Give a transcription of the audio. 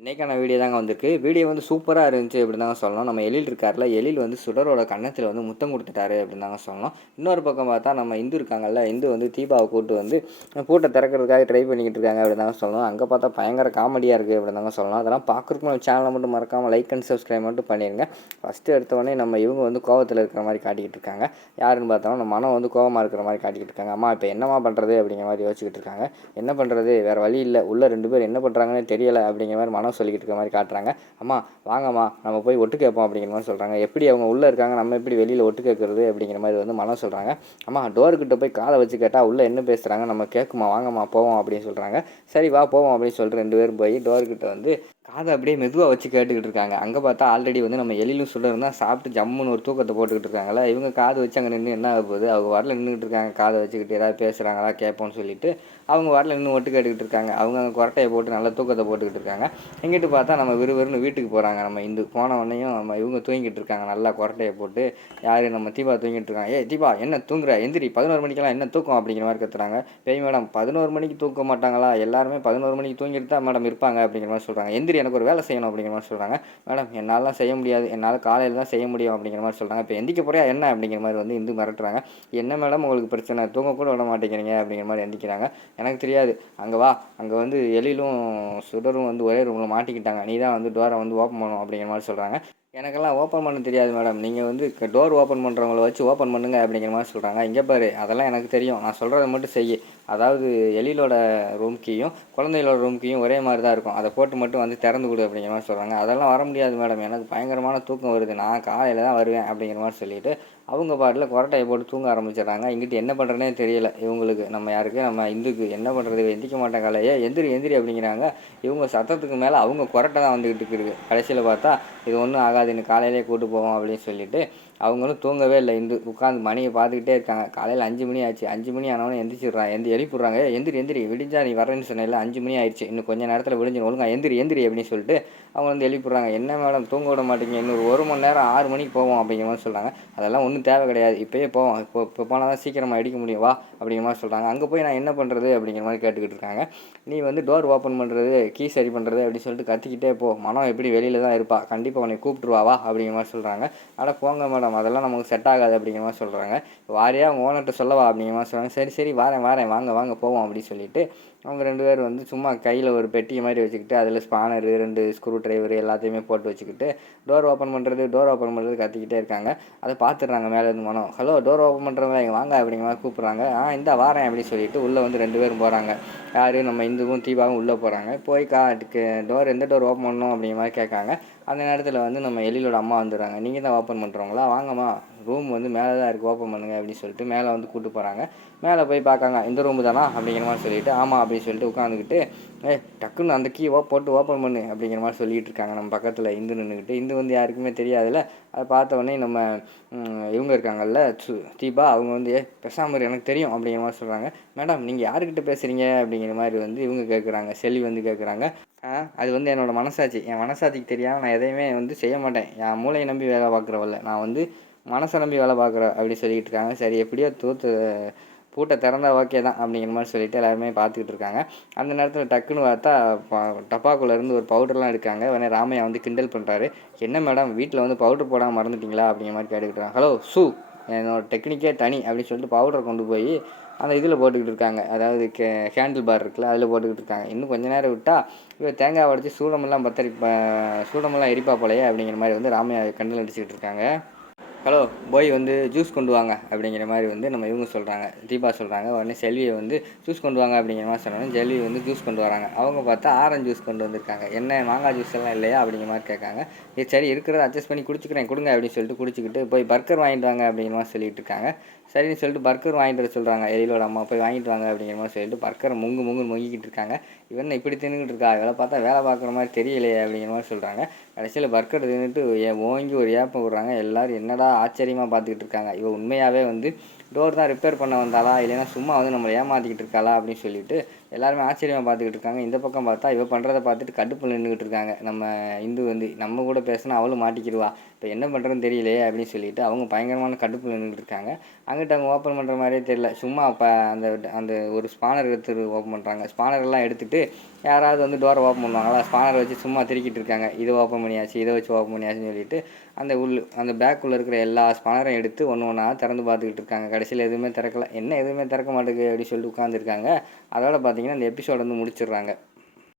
இன்னைக்கான வீடியோ தாங்க வந்திருக்கு. வீடியோ வந்து சூப்பரா இருந்துச்சு அப்படின்னு தாங்க சொல்லணும். நம்ம எழில் இருக்கார்ல, எழில் வந்து சுடரோட கன்னத்துல வந்து முத்தம் குடுத்துட்டாரு அப்படின்னு தாங்க சொல்லணும். இன்னொரு பக்கம் பார்த்தா நம்ம இந்து இருக்காங்கல்ல, இந்து வந்து தீபாவ கூட்டு வந்து பூட்ட திறக்கிறதுக்காக ட்ரை பண்ணிக்கிட்டு இருக்காங்க அப்படின்னு தாங்க சொல்லணும். அங்க பார்த்தா பயங்கர காமெடியா இருக்கு அப்படின்னு தாங்க சொல்லணும். அதெல்லாம் பார்க்குறதுக்கு நம்ம சேனலை மட்டும் மறக்காம லைக் அண்ட் சப்ஸ்கிரைப் மட்டும் பண்ணிருங்க. ஃபர்ஸ்ட் எடுத்த உடனே நம்ம இவங்க வந்து கோவத்துல இருக்கிற மாதிரி காட்டிக்கிட்டு இருக்காங்க. யாருன்னு பார்த்தோம்னா நம்ம மனம் வந்து கோவமா இருக்கிற மாதிரி காட்டிக்கிட்டு இருக்காங்க. அம்மா இப்போ என்னம்மா பண்றது அப்படிங்கிற மாதிரி யோசிச்சுக்கிட்டு இருக்காங்க. என்ன பண்றது வேற வழி இல்லை, உள்ள 2 பேர் என்ன பண்றாங்கன்னு தெரியல அப்படிங்கிற மாதிரி மனம் சொல்லிக்கிட்டு இருக்க மாதிரி காட்டுறாங்க. அம்மா வாங்கம்மா நம்ம போய் ஒட்டு கேட்போம் அப்படிங்கிற மாதிரி சொல்கிறாங்க. எப்படி அவங்க உள்ளே இருக்காங்க, நம்ம எப்படி வெளியில் ஒட்டு கேட்குறது அப்படிங்கிற மாதிரி வந்து மனம் சொல்கிறாங்க. அம்மா டோர்கிட்ட போய் காதை வச்சு கேட்டால் உள்ளே என்ன பேசுகிறாங்க நம்ம கேட்குமா, வாங்கம்மா போவோம் அப்படின்னு சொல்கிறாங்க. சரி வா போவோம் அப்படின்னு சொல்லிட்டு 2 பேரும் போய் டோர்கிட்ட வந்து காதை அப்படியே மெதுவாக வச்சு கேட்டுக்கிட்டு இருக்காங்க. அங்கே பார்த்தா ஆல்ரெடி வந்து நம்ம எழிலும் சுடரும் தான் சாப்பிட்டு ஜம்முன்னு ஒரு தூக்கத்தை போட்டுக்கிட்டு இருக்காங்களா. இவங்க காது வச்சு அங்கே நின்று என்ன ஆக போகுது, அவங்க வரல நின்றுக்கிட்டு இருக்காங்க. காதை வச்சுக்கிட்டு ஏதாவது பேசுகிறாங்களா கேட்போம்னு சொல்லிட்டு அவங்க வரல நின்று ஒட்டு கேட்டுக்கிட்டு இருக்காங்க. அவங்க அங்கே கொரட்டையை போட்டு நல்லா தூக்கத்தை போட்டுக்கிட்டு இருக்காங்க. எங்கிட்டு பார்த்தா நம்ம விறுவிறுன்னு வீட்டுக்கு போகிறாங்க. நம்ம இந்து போன உடனேயும் நம்ம இவங்க தூங்கிட்டு இருக்காங்க நல்லா கொரட்டையை போட்டு. யார் நம்ம தீபா தூங்கிட்டு இருக்காங்க. ஏ தீபா என்ன தூங்குற, எந்திரி 11 மணிக்கெல்லாம் என்ன தூக்கம் அப்படிங்கிற மாதிரி கத்துறாங்க. பேய் மேடம் 11 மணிக்கு தூக்க மாட்டாங்களா, எல்லாருமே 11 மணிக்கு தூங்கிட்டு தான் மேடம் இருப்பாங்க அப்படிங்கிற மாதிரி சொல்கிறாங்க. எந்திரி எனக்கு ஒரு வேலை செய்யணும் அப்படிங்கிற மாதிரி சொல்கிறாங்க. மேடம் என்னாலாம் செய்ய முடியாது, என்னால் காலையில் தான் செய்ய முடியும் அப்படிங்கிற மாதிரி சொல்கிறாங்க. இப்போ எந்திக்க போறியா என்ன அப்படிங்கிற மாதிரி வந்து இந்து மிரட்டுறாங்க. என்ன மேடம் உங்களுக்கு பிரச்சனை, தூங்க கூட விட மாட்டேங்கிறீங்க அப்படிங்கிற மாதிரி எந்திக்கிறாங்க. எனக்கு தெரியாது, அங்கே வா, அங்கே வந்து எழிலும் சுடரும் வந்து ஒரே ரூமில் மாட்டிக்கிட்டாங்க, நீ தான் வந்து டோரை வந்து ஓப்பன் பண்ணணும் அப்படிங்கிற மாதிரி சொல்கிறாங்க. எனக்கெல்லாம் ஓப்பன் பண்ண தெரியாது மேடம், நீங்கள் வந்து டோர் ஓப்பன் பண்ணுறவங்கள வச்சு ஓப்பன் பண்ணுங்க அப்படிங்கிற மாதிரி சொல்கிறாங்க. இங்கே பாரு அதெல்லாம் எனக்கு தெரியும், நான் சொல்கிறத மட்டும் செய். அதாவது எழிலோட ரூம் கீயும் குழந்தைகளோட ரூம் கீயும் ஒரே மாதிரி தான் இருக்கும், அதை போட்டு மட்டும் வந்து திறந்து கொடு அப்படிங்கிற மாதிரி சொல்கிறாங்க. அதெல்லாம் வர முடியாது மேடம், எனக்கு பயங்கரமான தூக்கம் வருது, நான் காலையில் தான் வருவேன் அப்படிங்கிற மாதிரி சொல்லிவிட்டு அவங்க பாட்டில் கொரட்டையை போட்டு தூங்க ஆரம்பிச்சிடுறாங்க. இங்கிட்டு என்ன பண்ணுறதுனே தெரியல இவங்களுக்கு. நம்ம யாருக்கு, நம்ம இந்துக்கு என்ன பண்ணுறது, எந்திக்க மாட்டேன் காலையே, எந்திரி எந்திரி அப்படிங்கிறாங்க. இவங்க சத்தத்துக்கு மேலே அவங்க கொரட்டை தான் வந்துக்கிட்டு இருக்குது. கடைசியில் பார்த்தா இது ஒன்றும் ஆகாது, இன்னும் காலையிலே கூட்டு போவோம் அப்படின்னு சொல்லிட்டு அவங்களும் தூங்கவே இல்லை. இந்து உட்காந்து மணியை பார்த்துக்கிட்டே இருக்காங்க. காலையில் 5 மணி ஆச்சு. 5 மணி ஆனவொன்னே எந்திரிச்சிடுறான். எழுப்பிடுறாங்க. எந்திரி எந்திரி, விடிஞ்சா நீ வரேன்னு சொன்னேன்ல, 5 மணி ஆயிடுச்சு, இன்னும் கொஞ்சம் நேரத்தில் விடிஞ்சிடும், ஒழுங்கா எந்திரி எந்திரி அப்படின்னு சொல்லிட்டு அவங்க வந்து எழுப்பிடுறாங்க. என்ன மேடம் தூங்க விட மாட்டீங்க, இன்னொரு 1 மணி நேரம் 6 மணிக்கு போவோம் அப்படிங்கிற மாதிரி சொல்கிறாங்க. அதெல்லாம் ஒன்றும் தேவை கிடையாது, இப்போயே போவோம், இப்போ போனால் தான் சீக்கிரமாக அடிக்க முடியும் வா அப்படிங்கிற மாதிரி சொல்கிறாங்க. அங்கே போய் நான் என்ன பண்ணுறது அப்படிங்கிற மாதிரி கேட்டுக்கிட்டு இருக்காங்க. நீ வந்து டோர் ஓப்பன் பண்ணுறது, கீ சரி பண்ணுறது அப்படின்னு சொல்லிட்டு கத்திக்கிட்டே போ, மனம் எப்படி வெளியில் தான் இருப்பா, கண்டிப்பாக உன்னை கூப்பிட்டுருவா வா அப்படிங்கிற மாதிரி சொல்கிறாங்க. அட போங்க மேடம் அதெல்லாம் நமக்கு செட் ஆகாது அப்படிங்கிற மாதிரி சொல்கிறாங்க. வாரியா அவங்க ஓனர்கிட்ட சொல்லவா அப்படிங்கிற மாதிரி சொல்கிறாங்க. சரி சரி வாரேன் வாரேன், வாங்க வாங்க போவோம் அப்படின்னு சொல்லிட்டு அவங்க 2 பேர் வந்து சும்மா கையில் ஒரு பெட்டி மாதிரி வச்சுக்கிட்டு அதில் ஸ்பானரு 2 ஸ்க்ரூ ட்ரைவரு எல்லாத்தையுமே போட்டு வச்சுக்கிட்டு டோர் ஓப்பன் பண்ணுறது கத்திக்கிட்டே இருக்காங்க. அதை பார்த்துடுறாங்க மேலேருந்து மனம். ஹலோ டோர் ஓப்பன் பண்ணுறவங்க இங்கே வாங்க அப்படிங்கிற மாதிரி கூப்பிட்றாங்க. இந்தா வாரேன் அப்படின்னு சொல்லிட்டு உள்ளே வந்து 2 பேரும் போகிறாங்க. யார், நம்ம இந்துவும் தீபாவும் உள்ளே போகிறாங்க. போய் டோர் எந்த டோர் ஓப்பன் பண்ணணும் அப்படிங்கிற மாதிரி கேட்காங்க. அந்த நேரத்தில் வந்து நம்ம எழிலோட அம்மா வந்துடுறாங்க. நீங்கள் தான் ஓப்பன் பண்ணுறவங்களா, வாங்கம்மா ரூம் வந்து மேலே தான் இருக்குது ஓப்பன் பண்ணுங்க அப்படின்னு சொல்லிட்டு மேலே வந்து கூப்பிட்டு போகிறாங்க. மேலே போய் பார்க்காங்க. இந்த ரூமு தானா அப்படிங்கிற மாதிரி சொல்லிவிட்டு ஆமாம் அப்படின்னு சொல்லிட்டு உட்காந்துக்கிட்டு டக்குன்னு அந்த கீ போட்டு ஓப்பன் பண்ணு அப்படிங்கிற மாதிரி சொல்லிகிட்டு இருக்காங்க. நம்ம பக்கத்தில் இந்து நின்றுக்கிட்டு. இந்து வந்து யாருக்குமே தெரியாதுல்ல. அதை பார்த்த உடனே நம்ம இவங்க இருக்காங்கல்ல தீபா, அவங்க வந்து பேசாம எனக்கு தெரியும் அப்படிங்கிற மாதிரி சொல்கிறாங்க. மேடம் நீங்கள் யாருக்கிட்ட பேசுகிறீங்க அப்படிங்கிற மாதிரி வந்து இவங்க கேட்குறாங்க. செல்வி வந்து கேட்குறாங்க. அது வந்து என்னோடய மனசாட்சி, என் மனசாட்சிக்கு தெரியாமல் நான் எதையுமே வந்து செய்ய மாட்டேன், என் மூளையை நம்பி வேலை பார்க்குறவல்ல, நான் வந்து மனசை நம்பி வேலை பார்க்குறேன் அப்படின்னு சொல்லிகிட்டு இருக்காங்க. சரி எப்படியோ பூட்டை திறந்தா ஓகே தான் அப்படிங்கிற மாதிரி சொல்லிட்டு எல்லாருமே பார்த்துக்கிட்டு இருக்காங்க. அந்த நேரத்தில் டக்குன்னு பார்த்தா டப்பாக்குள்ளேருந்து ஒரு பவுடர்லாம் எடுக்காங்க. உடனே ராமையா வந்து கிண்டல் பண்ணுறாரு. என்ன மேடம் வீட்டில் வந்து பவுடர் போடாமல் மறந்துட்டிங்களா அப்படிங்கிற மாதிரி கேட்டுக்கிட்டு ஹலோ என்னோட டெக்னிக்கே தனி அப்படின்னு சொல்லிட்டு பவுடரை கொண்டு போய் அந்த இதில் போட்டுக்கிட்டு இருக்காங்க. அதாவது ஹேண்டில் பார் இருக்குல்ல, அதில் போட்டுக்கிட்டு இருக்காங்க. இன்னும் கொஞ்சம் நேரம் விட்டால் இவர் தேங்காய் உடச்சி சூடமெல்லாம் எரிப்பா போலையே அப்படிங்கிற மாதிரி வந்து ராமையா கண்ணில் அடிச்சுக்கிட்டு இருக்காங்க. ஹலோ போய் வந்து ஜூஸ் கொண்டு வாங்க அப்படிங்கிற மாதிரி வந்து நம்ம இவங்க சொல்கிறாங்க, தீபா சொல்கிறாங்க. உடனே செல்வியை வந்து ஜூஸ் கொண்டு வாங்க அப்படிங்கிற மாதிரி சொன்னாங்க. செல்வி வந்து ஜூஸ் கொண்டு வராங்க. அவங்க பார்த்தா ஆரஞ்சு ஜூஸ் கொண்டு வந்திருக்காங்க. என்ன மாங்காய் ஜூஸ் எல்லாம் இல்லையா அப்படிங்கிற மாதிரி கேட்காங்க. சரி இருக்கிறத அட்ஜஸ்ட் பண்ணி குடிச்சிக்கிறேன் கொடுங்க அப்படின்னு சொல்லிட்டு குடிச்சிக்கிட்டு போய் பர்கர் வாங்கிட்டு வாங்க அப்படிங்கிற மாதிரி சொல்லிட்டு இருக்காங்க. சரின்னு சொல்லிட்டு பர்கர் வாங்கிட்டு வர சொல்கிறாங்க. எழிலோட அம்மா போய் வாங்கிட்டு வாங்க அப்படிங்கிற மாதிரி சொல்லிட்டு பர்கரை முங்குன்னு முங்கிக்கிட்டு இருக்காங்க. இவன் இப்படி தின்னுக்கிட்டு இருக்கா, இவளை பார்த்தா வேலை பார்க்குற மாதிரி தெரியலையே அப்படிங்கிற மாதிரி சொல்கிறாங்க. கடைசியில் பர்கர் தின்னுட்டு ஓங்கி ஒரு ஏப்பம் விடுறாங்க. எல்லோரும் என்னடா ஆச்சரியமாக பார்த்துக்கிட்டு இருக்காங்க. இவள் உண்மையாகவே வந்து டோர் தான் ரிப்பேர் பண்ண வந்தாளா, இல்லைன்னா சும்மா வந்து நம்மளை ஏமாற்றிக்கிட்டு இருக்காளா அப்படின்னு சொல்லிட்டு எல்லாருமே ஆச்சரியமாக பார்த்துக்கிட்டு இருக்காங்க. இந்த பக்கம் பார்த்தா இவ பண்ணுறத பார்த்துட்டு கடுப்பில் நின்றுக்கிட்டு இருக்காங்க. நம்ம இந்து வந்து நம்ம கூட பேசினா அவளும் மாட்டிக்கிடுவா, இப்போ என்ன பண்ணுறதுன்னு தெரியலையே அப்படின்னு சொல்லிட்டு அவங்க பயங்கரமான கடுப்பில் நின்றுக்கிட்டு இருக்காங்க. அங்கிட்ட அவங்க ஓப்பன் பண்ணுற மாதிரியே தெரியல. சும்மா அப்போ அந்த அந்த ஒரு ஸ்பானர் எடுத்து ஓப்பன் பண்ணுறாங்க. ஸ்பானர்லாம் எடுத்துகிட்டு யாராவது வந்து டோரை ஓப்பன் பண்ணுவாங்களா, ஸ்பானர் வச்சு சும்மா திருக்கிட்டு இருக்காங்க. இதை ஓப்பன் பண்ணியாச்சு, இதை வச்சு ஓப்பன் பண்ணியாச்சுன்னு சொல்லிட்டு அந்த பேக்குள்ளே இருக்கிற எல்லா ஸ்பானரையும் எடுத்து ஒன்று ஒன்றா திறந்து பார்த்துக்கிட்டு இருக்காங்க. கடைசியில் எதுவுமே திறக்கல. என்ன எதுவுமே திறக்க மாட்டேங்குது அப்படின்னு சொல்லிட்டு உட்காந்துருக்காங்க. அதோட பார்த்தீங்கன்னா இந்த எபிசோட் வந்து முடிச்சிடுறாங்க.